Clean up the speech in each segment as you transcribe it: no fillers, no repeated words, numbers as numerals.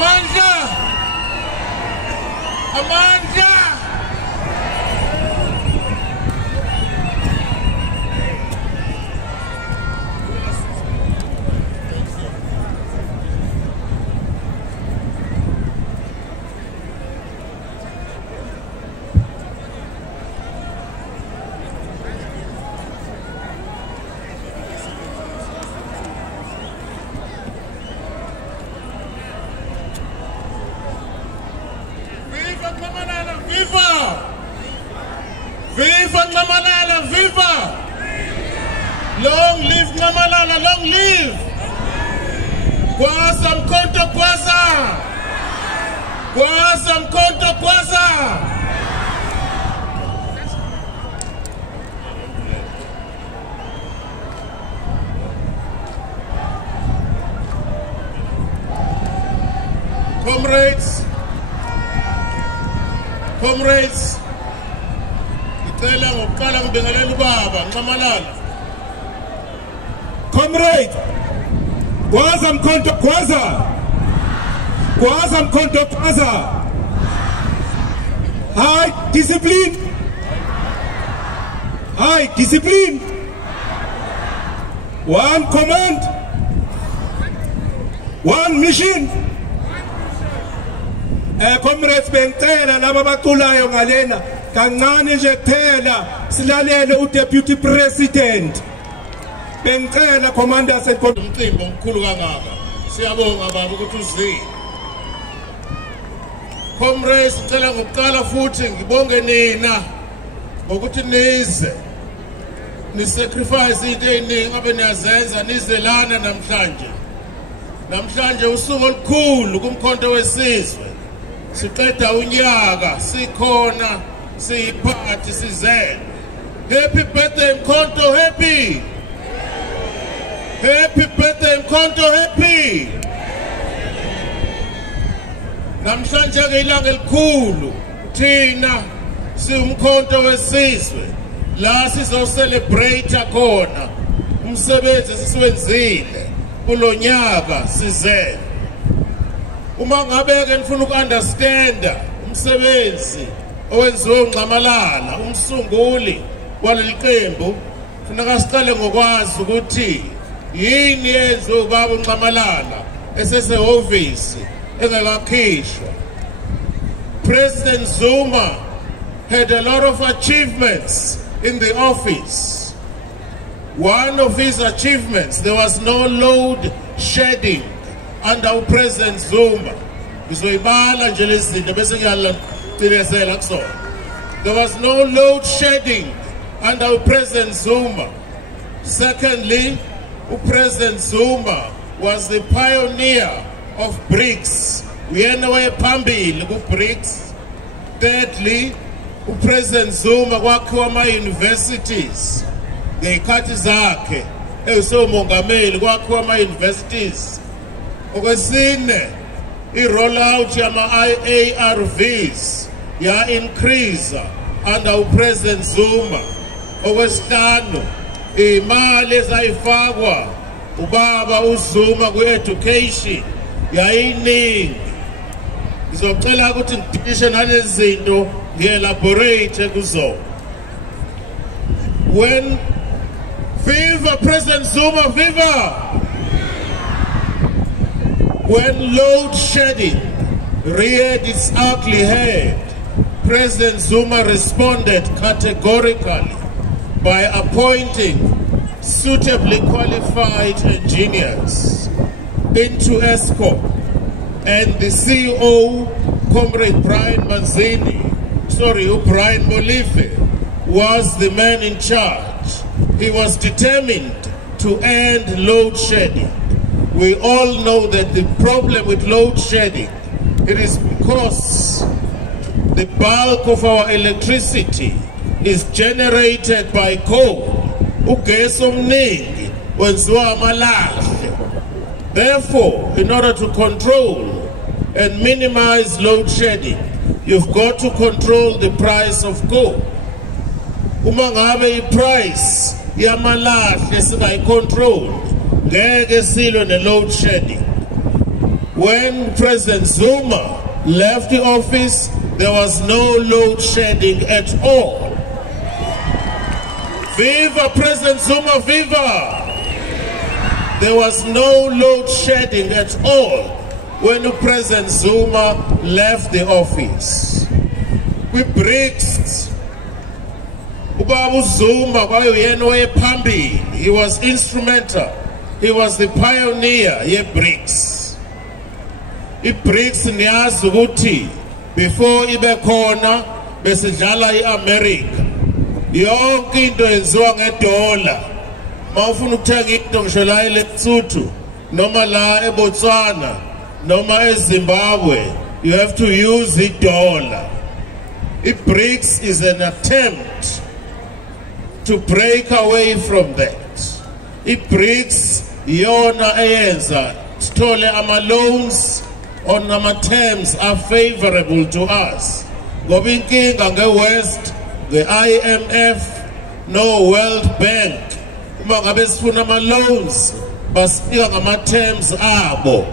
Amandla! Amandla! Viva Nxamalala, viva! Long live Nxamalala, long live! Gwaza Mkhonto Gwaza! Gwaza Mkhonto Gwaza! Comrades, ngicela ngokuqala ngibingelela ubaba Nxamalala. Comrade, Gwaza Mkhonto Gwaza! Gwaza Mkhonto Gwaza! High discipline! High discipline! One command! One mission! Comrades, bengicela laba abaculayo ngalena kancane nje kuphela silalele uDeputy President. Bengicela commanders and umcimbi omkhulu kangaka. Siyabonga baba ukuthi uzile. Comrades, ngicela ngokuqala futhi ngibonge nina ngokuthi nize ni-sacrifice into eningi abe niyazenza nizelana namhlanje. Namhlanje usuku olukhulu kumkhonto wesizwe. Siqeda unyaka sikhona siyiphathi sizele. Happy birthday Mkhonto, happy! Happy birthday Mkhonto, happy! Namhlanje ke ilanga elikhulu thina siwumkhonto wesizwe la sizo celebrate khona umsebenzi sisiwenzile kulonyaka sizele. Uma ngabe ke nifuna ukunderstanda umsebenzi owenziwe uNxamalala umsunguli waleli qembu, kufuneka siqale ngokwazi ukuthi yini yenziwe ubaba uNxamalala esesehhovisi engakakhishwa. President Zuma had a lot of achievements in the office. One of his achievements, there was no load shedding under President Zuma. There was no load shedding under President Zuma. Secondly, President Zuma was the pioneer of BRICS. BRICS. Thirdly, President Zuma kwakhiwa ama-universities ngey'khathi zakhe eyisomongameli kwakhiwa ama-universities. Okwesine, i-rollout yama-ARVs ya-increase under President Zuma. Okwesihlanu, imali ezayifakwa ubaba uZuma kwi-education yayiningi. Ngizocela ukuthi ngiphilishe nalezinto ngi-elaborate kuzona. When viva President Zuma, viva! When load shedding reared its ugly head, President Zuma responded categorically by appointing suitably qualified engineers into ESCOM, and the CEO, Comrade Brian Molefe, was the man in charge. He was determined to end load shedding. We all know that the problem with load shedding, it is because the bulk of our electricity is generated by coal. Therefore, in order to control and minimize load shedding, you've got to control the price of coal. Uma ngabe i-price yamalahle singayicontrol, ngeke silwe ne-load shedding. when President Zuma left the office, there was no load shedding at all. Viva President Zuma, viva! There was no load shedding at all when President Zuma left the office. We BRICS. Ubaba Zuma he was instrumental. He was the pioneer ye BRICS. BRICS niyazi ukuthi before ibe khona besidlala iAmerica. Yonke into yenziwa ngedola. Mawufuna ukuthenga into ngisho la eLesotho noma la eBotswana noma eZimbabwe, you have to use the dollar. BRICS is an attempt to break away from that. BRICS yona eyenza sithole ama loans on ama terms are favorable to us. Ngoba inkinga ngeWest, the IMF, no World Bank, uma ngabe sifuna ama loans basinika ngama terms abo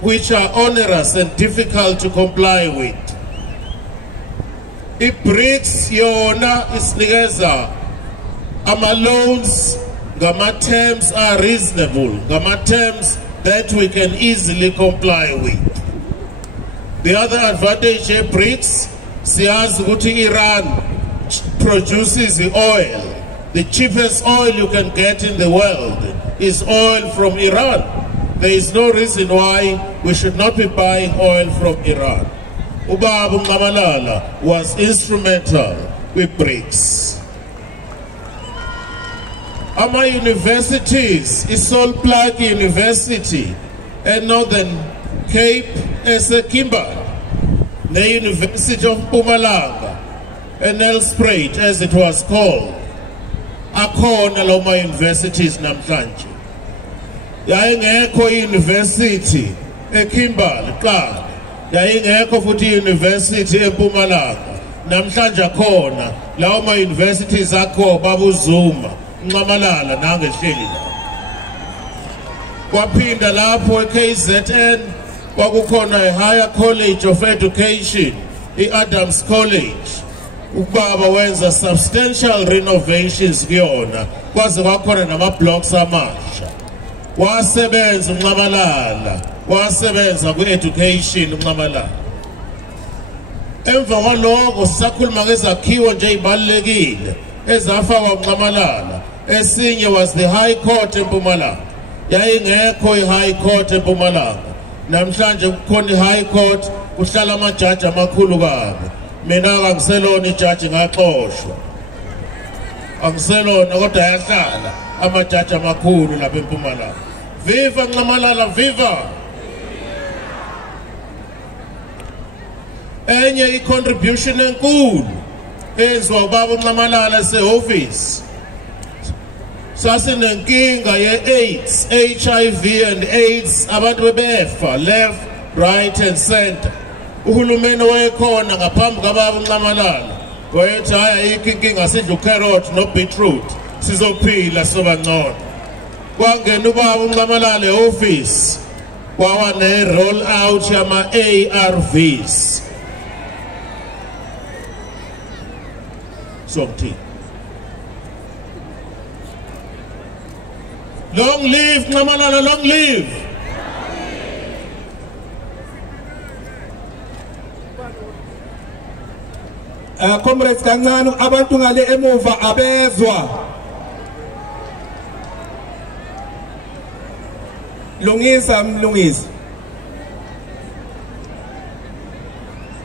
which are onerous and difficult to comply with. BRICS yona isinikeza ama loans ngama terms are reasonable, ngama terms that we can easily comply with. The other advantage of BRICS, siyazi ukuthi Iran produces the oil. The cheapest oil you can get in the world is oil from Iran. There is no reason why we should not be buying oil from Iran. Ubaba Mngqamalala was instrumental with BRICS. Our universities, Sol Plaatje University and Northern Cape Kimberley, the University of Mpumalanga, and Nelspruit as it was called, akhona lo ma universities namhlanje. Yayingekho university eKimberley qala, yayingekho futhi university eMpumalanga. Namhlanje akhona lawo ma universities akho Baba Zuma, Mngqamalala nangehleli. Kwaphinda lapho eKZN kwakukhona a Higher College of Education, iAdams College. Ubaba wenza substantial renovations kuyona, kwaze kwakhona nama blocks amasha. Wasebenza uNqamalala, wasebenza ku-education uNqamalala. Emva kwalokho sisakhuluma ngezakhiwo nje ezibalulekile ezafakwa uNqamalala. Esinye was the High Court eMpumalanga. Yayingekho iHigh Court eMpumalanga. Namhlanje kukhona iHigh Court, kuhlala amajaji amakhulu kabi. Mina angiselona ijaji ngaxoshwa. Angiselona kodwa yahlala amajaji amakhulu lapha eMpumalanga. Viva Nqamalala, viva! Enye i-contribution enkulu enziwa ubaba uNqamalala se-office. Sasinenkinga ye-AIDS, HIV and AIDS, abantu bebefa left, right and center. Uhulumeni wayekhona ngaphambi kababa uNqamalala wayethi hayi ayikho inkinga, sidla ucarrot no beetroot sizophila soba ngcono. Kwangena ubaba uNqamalala e-office kwawa ne-roll out yama ARVs. Something. Long live Nqamalala, long live. Comrades kancane abantu ngale emuva abezwa. Lungisa mlungisi.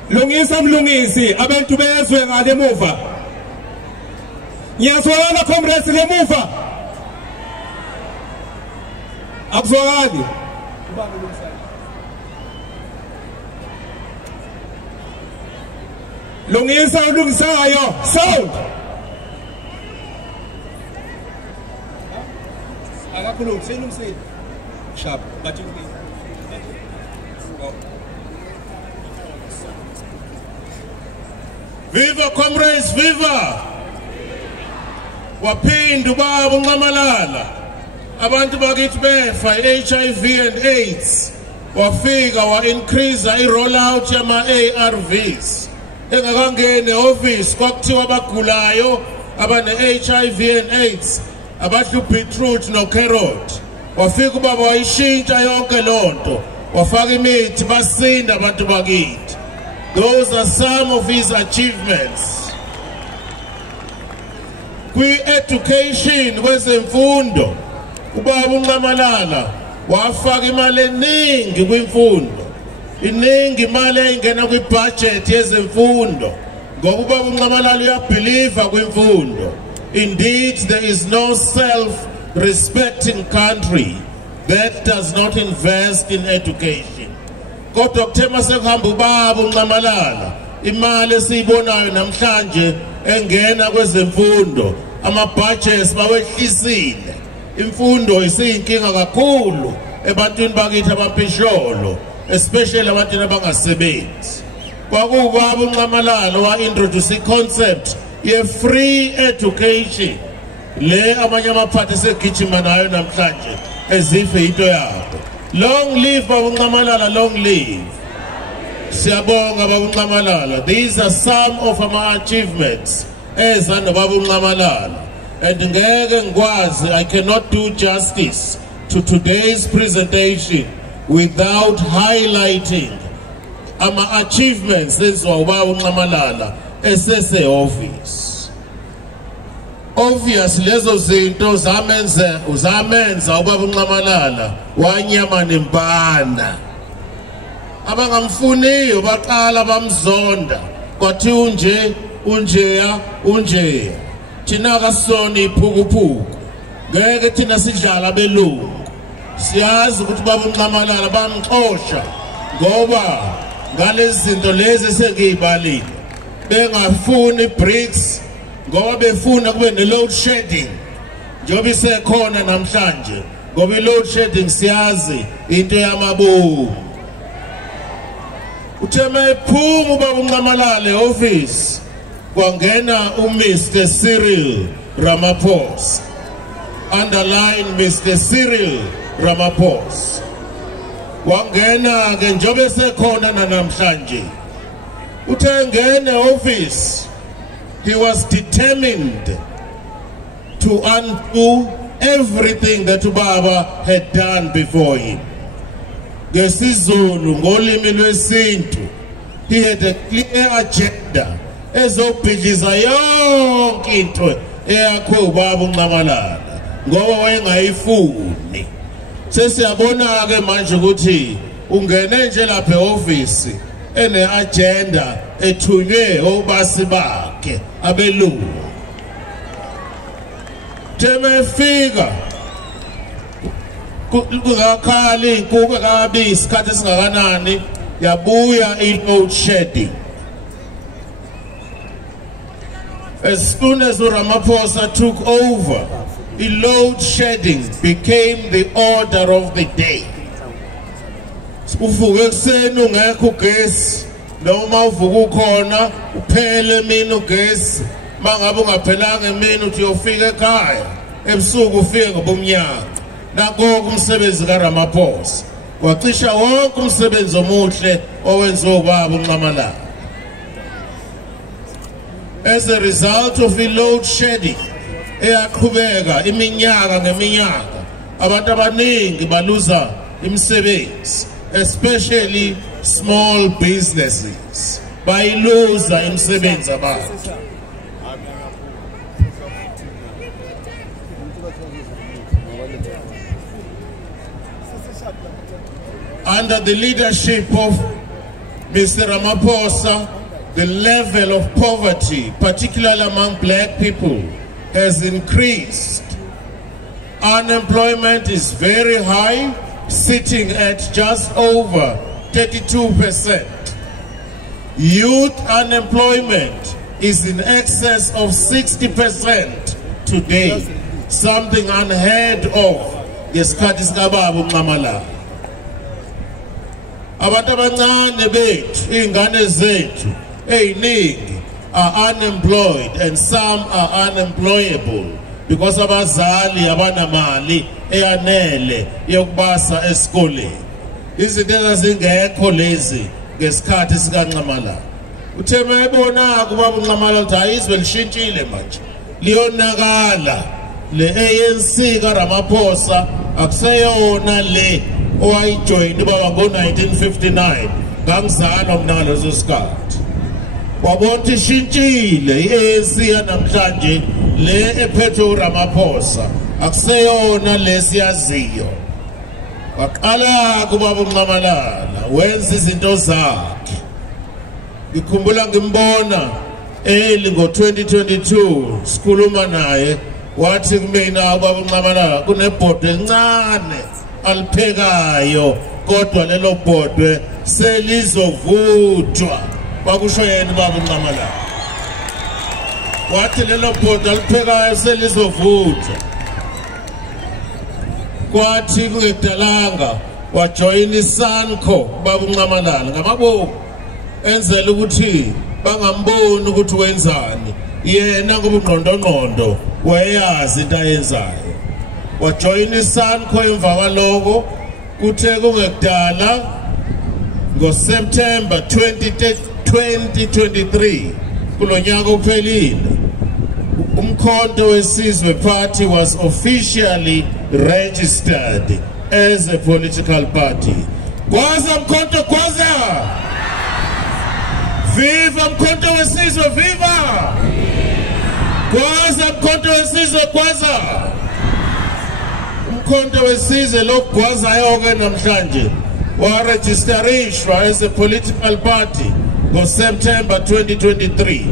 Lungisa mlungisi, abantu bezwe ngale emuva. Ngiyazwakala comrades ngemuva. Akuzwakali. Lungisa ulungisayo, sound. Akakhuluma selungisile. Sharp, but you Viva comrades, viva! Waphinda ubaba uNqamalala. Abantu bakithi befa HIV and AIDS. wafika wa-increase i-rollout yama-ARVs engakangeni e-office kwakuthiwa abagulayo abane-HIV and AIDS abadla ubhitruthi nocarrot. Wafika ubaba wayishintsha yonke loo nto wafaka imithi basinda abantu bakithi. Those are some of his achievements. Kwi-education kwezemfundo ubaba uNcamalala wafaka imali eningi kwimfundo, iningi imali engena kwi-budget yezemfundo ngoba ubaba uNcamalala uyabelieve kwimfundo. Indeed, there is no self-respecting country that does not invest in education. Kodwa kuthema sekuhamba ubaba uNcamalala imali esiyibonayo namhlanje engena kwezemfundo ama-budgets bawehlisile. Imfundo isiyinkinga kakhulu ebantwini bakithi abampisholo, especially abantwini abangasebenzi. Kwakubaba uNcamalala wa-introduce i-concept ye-free education le amanye amaphathi segijima nayo namhlanje ezife into yabo. Long live Baba uNcamalala, long live. Siyabonga Baba uNcamalala. These are some of our achievements eza noBaba uNcamalala. And ngeke ngikwazi, I cannot do justice to today's presentation without highlighting our achievements eziwa uBaba uNcamalala esese office. Obviously lezo zinto zamenza uBaba uNcamalala wanyama nempana. Abangamfuniyo baqala bamzonda kwathi unjeya. Thina kasona iphukuphuku ngeke thina sidlala belungu. Siyazi ukuthi Baba uNcamalala bamxosha ngoba ngalezi zinto lezi sengiyibalile bengafuni bricks ngoba befuna kube ne-load shedding njengoba isekhona namhlanje ngoba i-load shedding siyazi into yamabomu. Utheme ephuma uBaba uNcamalala e-office kwangena uMr. Cyril Ramaphosa. Underline Mr. Cyril Ramaphosa. Wangena ke njengoba esekhona namhlanje. Uthe ngene office, he was determined to undo everything that ubaba had done before him. NgesiZulu ngolimi lwesintu, he had a clear agenda ezobhidliza yonke into eyakho ubaba uNcamalala ngoba wayengayifuni. Sesiyabona ke manje ukuthi ungene nje lapha e-office ene-agenda ethunywe obasi bakhe abelungu. Theme fika kungakhali inkuku kabi isikhathi esingakanani yabuya i-load shedding. As soon as Ramaphosa took over, the load shedding became the order of the day. Uvuke ekuseni ungekho ugesi noma uvuka ukhona uphele emini ugesi. Mangabe ungaphelanga emini uthi uyofika ekhaya ebusuku ufike ngobumnyama. Nakho umsebenzi kaRamaphosa wacisha wonke umsebenzi omuhle owenziwa ubaba uNcamalala. As a result of the load shedding eyaqhubeka iminyaka ngeminyaka, abantu abaningi baluza imisebenzi, especially small businesses bayiluza imisebenzi abantu. Under the leadership of Mr. Ramaphosa, the level of poverty, particularly among black people, has increased. Unemployment is very high, sitting at just over 32%. Youth unemployment is in excess of 60% today, something unheard of. Ngesikhathi sikaBaba uNcamalala. Abantu abancane bethu, ingane zethu eziningi are unemployed and some are unemployable because abazali abanamali eyanele yokubasa esikoleni. izinto ezazingekho lezi ngesikhathi sikaNxamalala. Uthe mayebona kuba uNxamalala ukuthi hayi izwe lishintshile manje liyonakala le ANC kaRamaphosa akuseyona le owayijoyina baba ngo-1959 ngangizalwa mina ngaleso sikhathi. Wabona ishintshile i-ANC yanamhlanje le ephethwe uRamaphosa akuseyona lesiyaziyo. Waqala kubaba uNxamalala wenza izinto zakhe. Ngikhumbula ngimbona ngo-2022 sikhuluma naye wathi kumina ubaba uNxamalala kunebhodwe encane aliphekayo kodwa lelo bhodwe selizovuthwa. Kwakusho yena ubaba uNxamalala wathi lelo bhodwe aliphekayo selizovuthwa. Kwathi kungedalanga wajoyina iSANCO ubaba uNxamalala ngamabomu enzela ukuthi bangamboni ukuthi wenzani yena ngoba uqondongqondo wayazi into ayenzayo. Wajoyina iSANCO emva kwaloko kuthe kungekudala ngoSeptember 2023 kulonyaka uphelile Umkhonto weSizwe Party was officially registered as a political party. Kwaza Mkhonto kwaza! Viva Mkhonto weSizwe viva! Kwaza Mkhonto weSizwe kwaza! Umkhonto weSizwe lokugwazayo ke namhlanje waregisterishwa as a political party ngoSeptember 2023.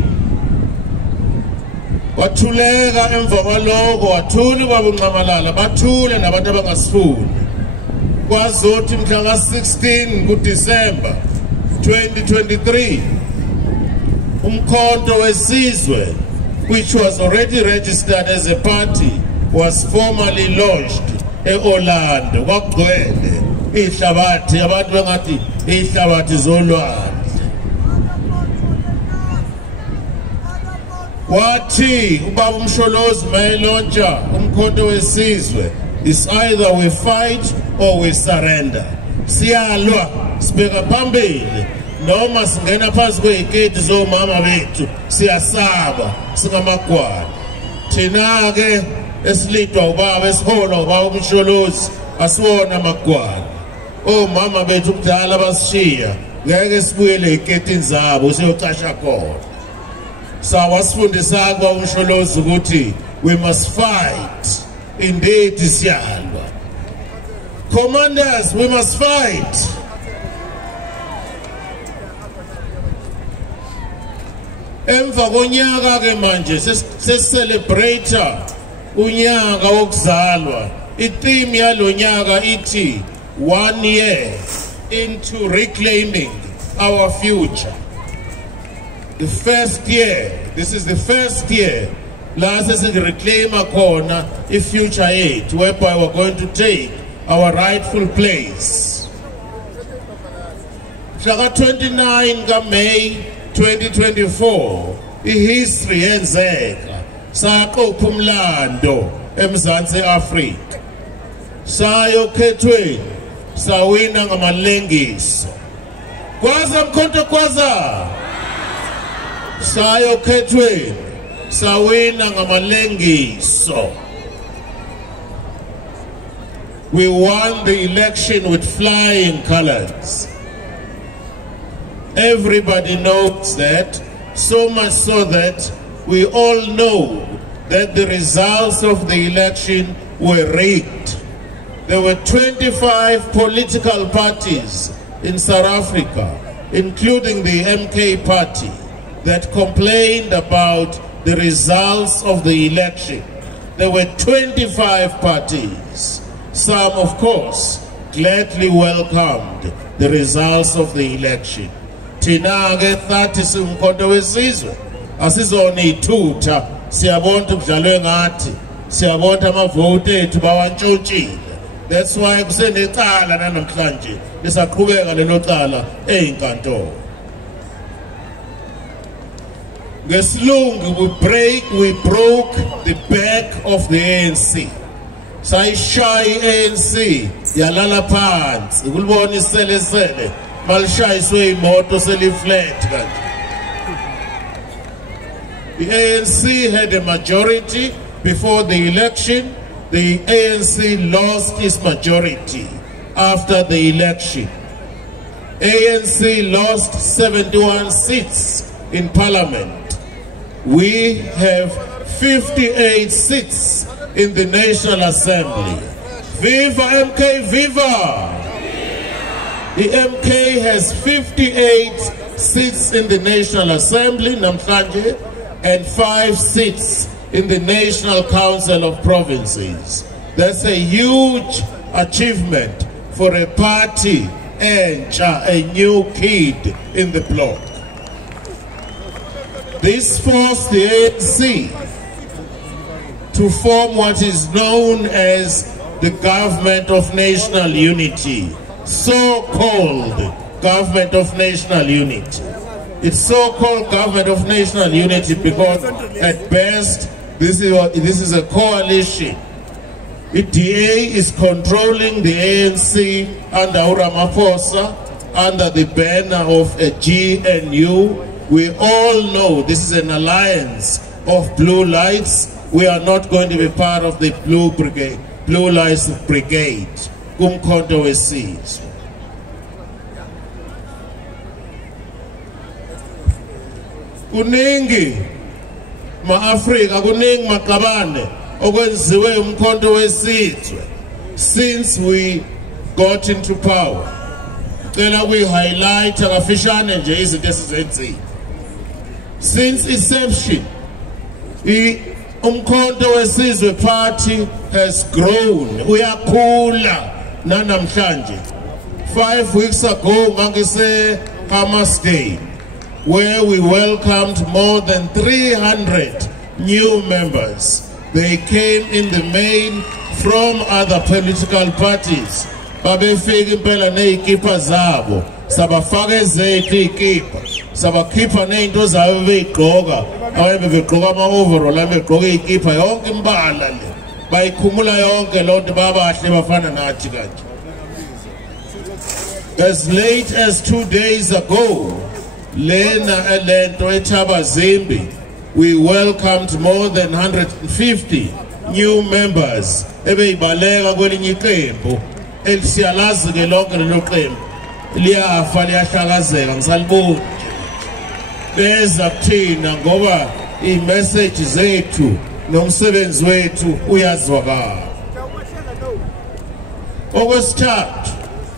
Wathuleka emva kwaloko wathula ubaba uNxamalala bathule nabantu abangasifuni. Kwazothi mhla ka-16 kuDisemba 2023 Umkhonto weSizwe, which was already registered as a party, was formally launched eOrlando. Kwagcwele ihlabathi abantu bengathi ihlabathi zolwandle. Wathi ubaba uMsholozi mayelontsha Umkhonto weSizwe, is either we fight or we surrender. Siyalwa sibeka phambili noma singena phansi kweziketi zomama bethu siyasaba singamagwala. Thina ke esilidwa ubaba esiholwa ubaba uMsholozi asiwona amagwala. Omama bethu kudala basishiya ngeke sibuyele eziketini zabo siyocasha khona. Sawasifundisa kwa uMsholozi ukuthi we must fight. Indeed siyalwa. Commanders, we must fight. Emva konyaka ke manje sesicelebrate unyaka wokuzalwa. I-theme yalonyaka ithi 1 year into reclaiming our future. The first year, this is the first year la sesireclaima khona i-future yethu whereby we're going to take our rightful place. Mhla 29 kaMay 2024 ihistory yenzeka saqopha umlando eMzansi Afrika. Sayokhethwe sawina ngamalengiso. Kwaza Mkhonto kwaza! Sayokhethwe sawina ngamalengiso. We won the election with flying colors. Everybody knows that, so much so that we all know that the results of the election were rigged. There were 25 political parties in South Africa, including the MK party, that complained about the results of the election. There were 25 parties. Some, of course, gladly welcomed the results of the election. Thina ke 30 siMkhonto weSizwe asizona ithutha siyabona ukudlalwe ngathi siyabona amavote ethu bawantshontshile. That's why kusenecala namhlanje lisaqhubeka lelo cala ezinkantolo. Ngesilungu we broke the back of the ANC. sayishaya i-ANC yalala phansi ukulibona iselesele malishayiswe imoto seliflat kanje. The ANC had a majority before the election. The ANC lost its majority after the election. ANC lost 71 seats in parliament. We have 58 seats in the National Assembly. Viva MK, viva! The MK has 58 seats in the National Assembly, namhlanje, and 5 seats in the National Council of Provinces. That's a huge achievement for a party and a new kid in the block. This forced the ANC to form what is known as the Government of National Unity, so-called Government of National Unity. It's so-called Government of National Unity because at best this is a coalition. The DA is controlling the ANC under Ramaphosa, under the banner of a GNU. We all know this is an alliance of blue lights. We are not going to be part of the Blue Brigade, Blue Lights Brigade. Kumkhonto wesizwe. Kuningi ma-Afrika, kuningi maqabane okwenziwe umkhonto wesizwe since we got into power. Cela kuyi-highlight kafishane nje izinto esizenzile. Since inception, umkhonto wesizwe party has grown. Uyakhula nanamhlanje. 5 weeks ago ngangise Hammersdale, where we welcomed more than 300 new members. They came in the main from other political parties. Babefika impela nezikipa zabo, sabafaka zethu izikipa, sabakhipha nezinto zabo beyigqoka, ababe begqoka ama-overall, abegqoka izikipa yonke imbala le. Bayikhumula yonke lonto babahle bafana nathi kanje. As late as 2 days ago, Lena Elento Etabazimbi, we welcomed more than 150 new members. Ebeyibalega kwelinye iqembu elisiyalazi ke lonke lelo qembu liyafa liyahlakazeka ngisalibona beza kuthina ngoba i-message zethu nomsebenzi wethu uyazwakala. Okwesithathu,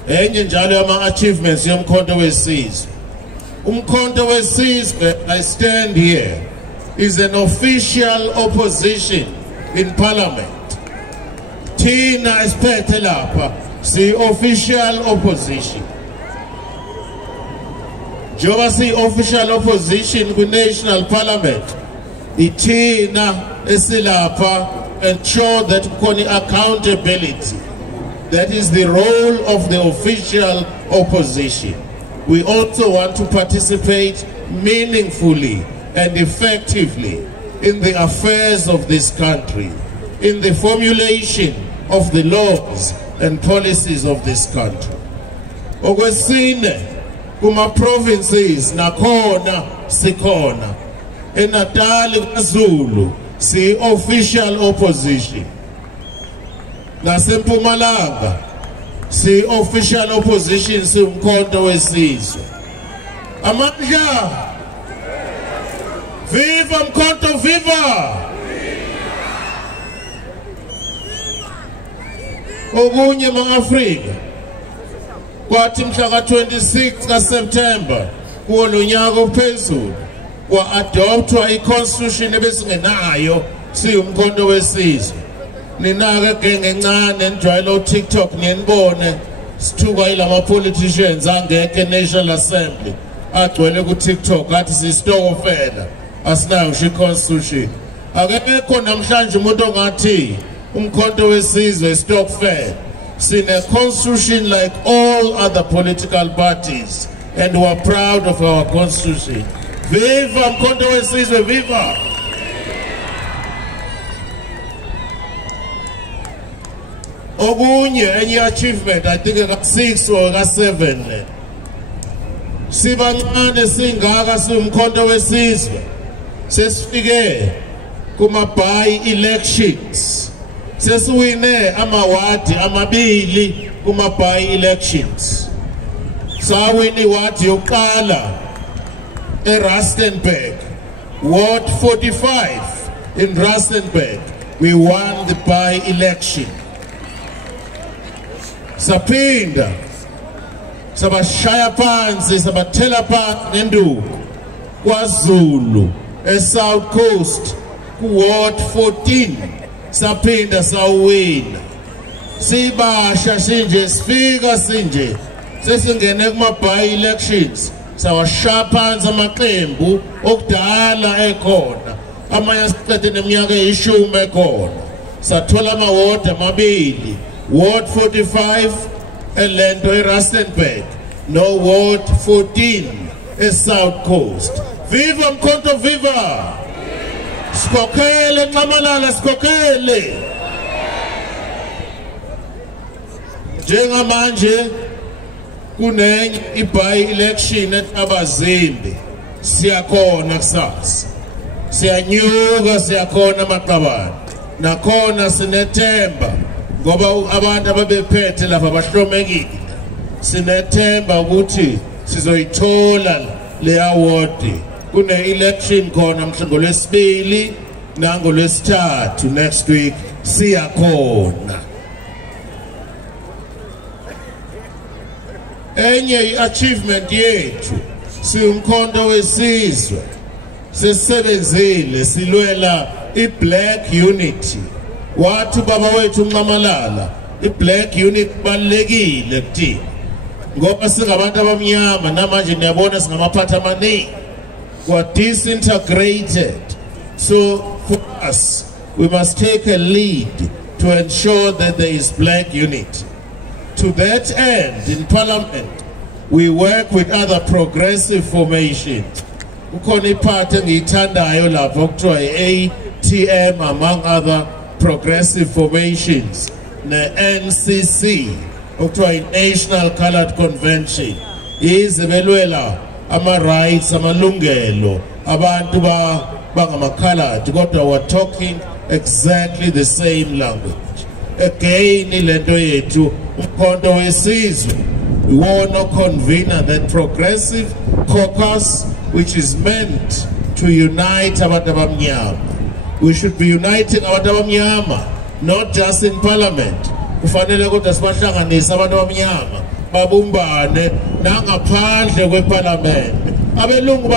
enye njalo yama-achievements yomkhonto wesizwe. Umkhonto wesizwe, I stand here, is an official opposition in parliament. Thina esiphethe lapha si-official opposition. Njengoba si-official opposition kwi-national parliament, ithina esilapha ensure that kukhona accountability. That is the role of the official opposition. We also want to participate meaningfully and effectively in the affairs of this country, in the formulation of the laws and policies of this country. Okwesine, kuma-provinces nakhona sikhona. eNatal KwaZulu si-official opposition. NaseMpumalanga si-official opposition siwumkhonto wesizwe. Amandla! Viva Mkhonto, viva! Okunye ma-Afrika kwathi mhla ka-26 kaSeptember kuwo lo nyaka ophezulu kwa-adoptwa i-constitution ebesingenayo siwumkhonto wesizwe. Ninake genge encane nijwayele uTikTok niyenibone sithukwa yilama politicians angekho eNational Assembly agcwele kuTikTok athi sisitokofela asinayo ngisho i-constitution. Akekho namhlanje umuntu ongathi umkhonto wesizwe isitokofela. Sine constitution like all other political parties and we are proud of our constitution. Viva Mkhonto wesizwe, viva! okunye enye achievement I think ka-6 or ka-7 le sibancane singaka siwumkhonto wesizwe sesifike kuma-by-elections sesiwine amawadi amabili kuma-by-elections sawina iwadi yokuqala eRustenburg Ward 45 in Rustenburg we won the by-election saphinda sabashaya phansi sabathela phansi ngenduku kwaZulu eSouth Coast kuWard 14 saphinda sawina sibasha sinje sifika sinje sesingene kuma-by-elections sawashaya phansi amaqembu okudala ekhona amanye asiqede neminyaka eyishumi ekhona sathola amaward amabili Ward 45 eLento eRustenburg no Ward 14 eSouth Coast. Viva Mkhonto, viva! Skokhele Nxamalala, skokhele! Njengamanje kunenye i-by-election eThabazimbi siyakhona kusasa siyanyuka siyakhona Maqabane nakhona sinethemba ngoba abantu ababephethe lapha bahlomekile sinethemba ukuthi sizoyithola le award kune-election khona ngoLwesibili nangoLwesithathu next week siyakhona. Enye i-achievement yethu siwumkhonto wesizwe sesisebenzile silwela i-Black Unity wathi baba wethu uNxamalala i-Black Unity balekile kuthina ngoba singabantu abamnyama namanje niyabona singamaphatha amaningi we are disintegrated so for us we must take a lead to ensure that there is Black Unity. To that end, in Parliament, we work with other progressive formations. Ukhona iphathi engiyithandayo lapho kuthiwa i-ATM among other progressive formations, ne-NCC, okuthiwa i-National Coloured Convention. Izibelwela ama-rights, amalungelo, abantu bangama-coloured, kodwa we're talking exactly the same language. Again, ilento yethu umkhonto wesizwe we want to convener that progressive caucus which is meant to unite abantu abamnyama. We should be uniting abantu abamnyama not just in Parliament. Kufanele kodwa sibahlanganise abantu abamnyama babumbane nangaphandle kweParliament. Abelungu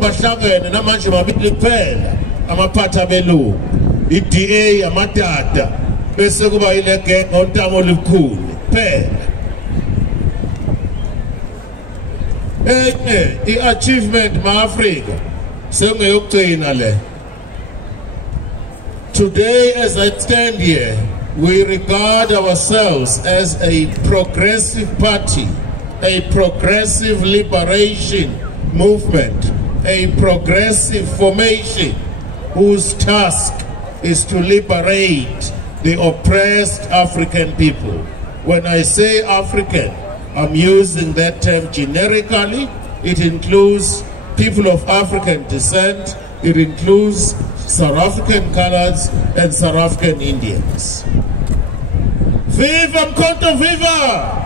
bahlangene namanje mabili kuphela amaphatha abelungu i-DA amadada bese kuba ile gang ontamo olukhulu phela. I-achievement ma-Afrika sengeyokugcina le. Today as I stand here we regard ourselves as a progressive party, a progressive liberation movement, a progressive formation whose task is to liberate the oppressed African people. When I say African, I'm using that term generically. It includes people of African descent, it includes South African colors and South African Indians. Viva Mkhonto, viva!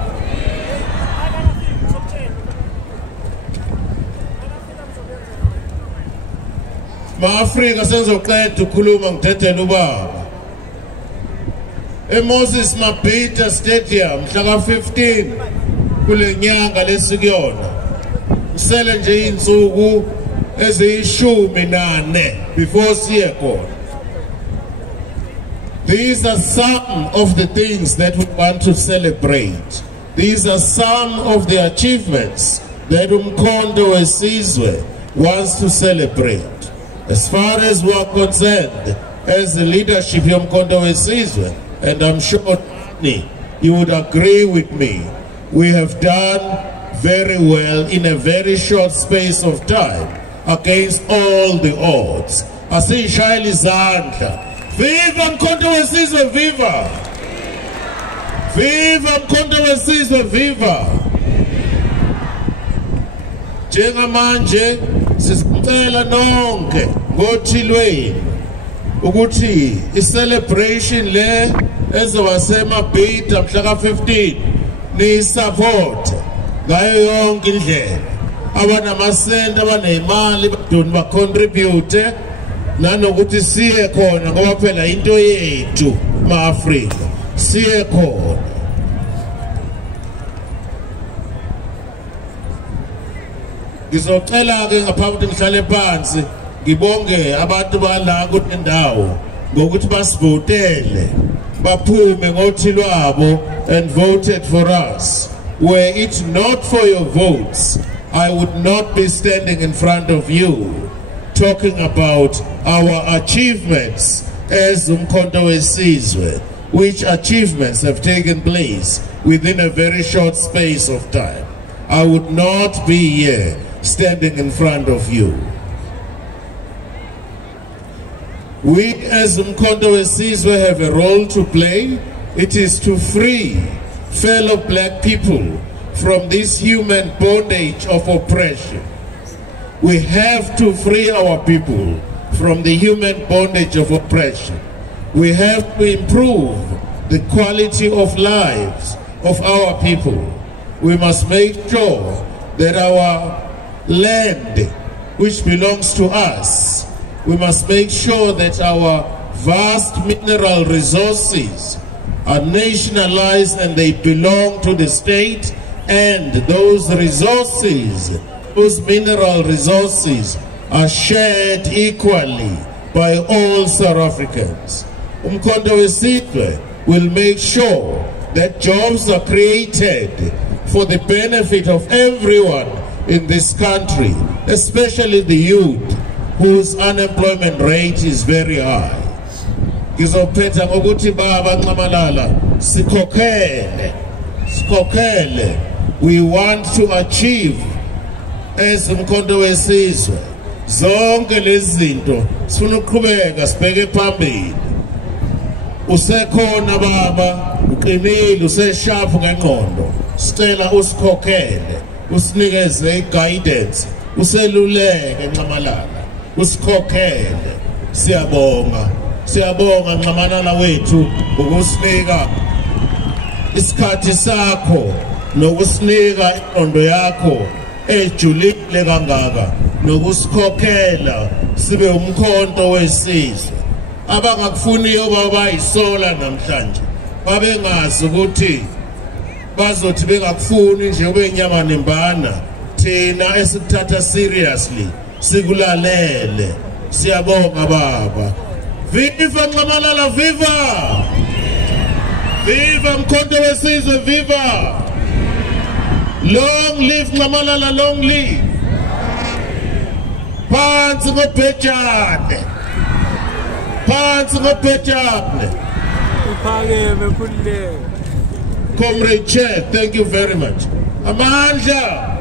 Ma-Afrika senzoqeda ukukhuluma ngidedela ubaba. eMoses Mabhida Stadium mhla ka-15 kule nyanga lesikuyona. Kusele nje insuku eziyishumi-4 before siye khona. These are some of the things that we want to celebrate. These are some of the achievements that umkhonto wesizwe wants to celebrate. As far as we are concerned, as the leadership of umkhonto wesizwe, and I'm sure you would agree with me, we have done very well in a very short space of time against all the odds. Asishayela izandla Viva Mkhonto weSizwe, viva! Viva Mkhonto weSizwe, viva! Njengamanje sisicela nonke ngothilweni ukuthi i-celebration le ezowasema bida mhla ka-15 ni-support ngayo yonke indlela. Abanamasente, abaneyimali, badoni ba-contribute nanokuthi siye khona ngoba phela into yethu ma-Afrika siye khona. Ngizocela ke ngaphambi ngihlale phansi ngibonge abantu bala kunendawo ngokuthi basivotele baphume ngothi lwabo and voted for us. Were it not for your votes, I would not be standing in front of you talking about our achievements as Umkhonto weSizwe, which achievements have taken place within a very short space of time. I would not be here standing in front of you. We as Umkhonto weSizwe have a role to play. It is to free fellow black people from this human bondage of oppression. We have to free our people from the human bondage of oppression. We have to improve the quality of lives of our people. We must make sure that our land, which belongs to us, we must make sure that our vast mineral resources are nationalized and they belong to the state, and those resources, those mineral resources, are shared equally by all South Africans. Umkhonto weSizwe will make sure that jobs are created for the benefit of everyone in this country, especially the youth, whose unemployment rate is very high. Ngizophetha ngokuthi baba Nxamalala sikhokhele. We want to achieve as Umkhonto weSizwe zonke lezi zinto, sifuna ukuqhubeka sibheke phambili. Usekhona baba, uqinile, usesharp ngengqondo. Sicela usikhokhele, usinikeze guidance, useluleke Nxamalala, usikhokhele. Siyabonga Nxamalala wethu ukusinika isikhathi sakho nokusinika ingqondo yakho ejulile kangaka nokusikhokhela sibe Umkhonto weSizwe. Abangakufuniyo baba isola namhlanje babengazi ukuthi bazothi bengakufuni nje ube inyama nembana, thina esikuthatha seriously sikulalele. Siyabonga baba. Viva Nxamalala, viva! Viva Umkhonto weSizwe, viva! Long live Nxamalala, long live! Phansi ngobhejane! Phansi ngobhejane! Comrade Chair, thank you very much. Amandla!